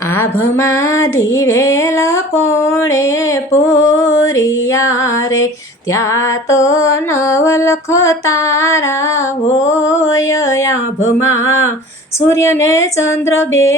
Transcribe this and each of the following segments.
આભમાં દિવેલ કોણે પૂરિયા રે, ત્યાં તો નવલખ તારા હોય. આભમાં સૂર્ય ને ચંદ્ર બે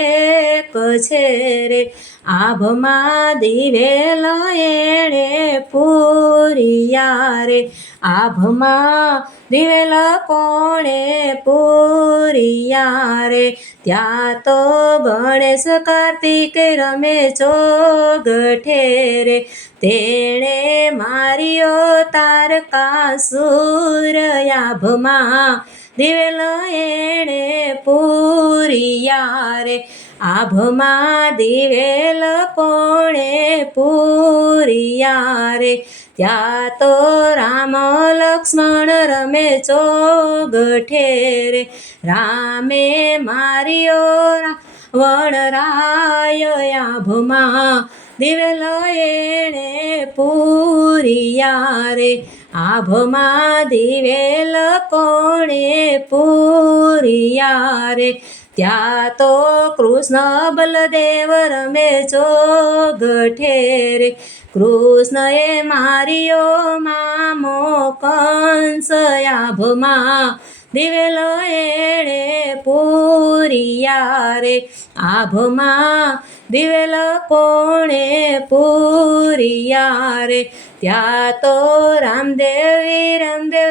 એક છે રે, આભમાં દિવેલ એણે પૂરિયા રે. આભમાં દિવેલ કોણે પૂરિયા રે, ત્યાં તો ગણેશ કાર્તિક રમે ચોગઠે રે. તેણે માર્યો તારકાસુર, આભમાં દિવેલ એણે પૂરિયા રે. આભમાં દિવેલ કોણે પૂરિયા રે, ત્યાં તો રામ લક્ષ્મણ રમે ચોગઠે રે. રામે માર્યો રાવણરાય, આભમાં દિવેલ એણે પૂરિયા રે. આભમાં દિવેલ કોણે પૂરિયા રે, ત્યાં તો કૃષ્ણ બલદેવ રમે ચોગઠે રે. કૃષ્ણએ માર્યો મામો કંસ, આભમાં દિવેલ એણે પૂરિયા રે. આભમાં દિવેલ કોણે પૂરિયા રે, ત્યાં તો રામદેવ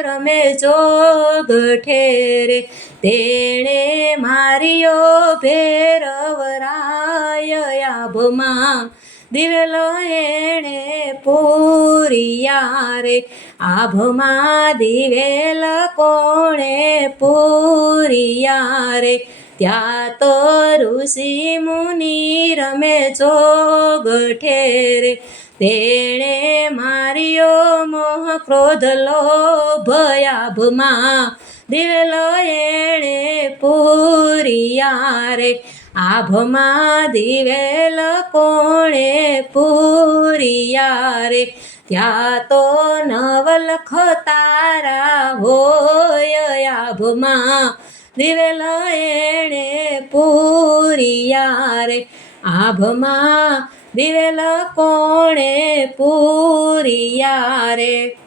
રમે ચોગઠે રે. તેણે માર્યો ભૈરવરાય, આભમાં દિવેલ એણે પૂરિયા રે. આભમાં દિવેલ કોણે પૂરિયા રે, ત્યાં તો ઋષિ મુનિ રમે ચોગઠે રે. તેણે માર્યો મોહ ક્રોધ લોભ, આભમાં દિવેલ એણે પૂરિયા રે. આભમાં દિવેલ કોણે પૂરિયા રે, ત્યાં તો નવલખ તારા હોય. આભમાં દિવેલ એણે પૂરિયા રે. આભમાં દિવેલ કોણે પૂરિયા રે.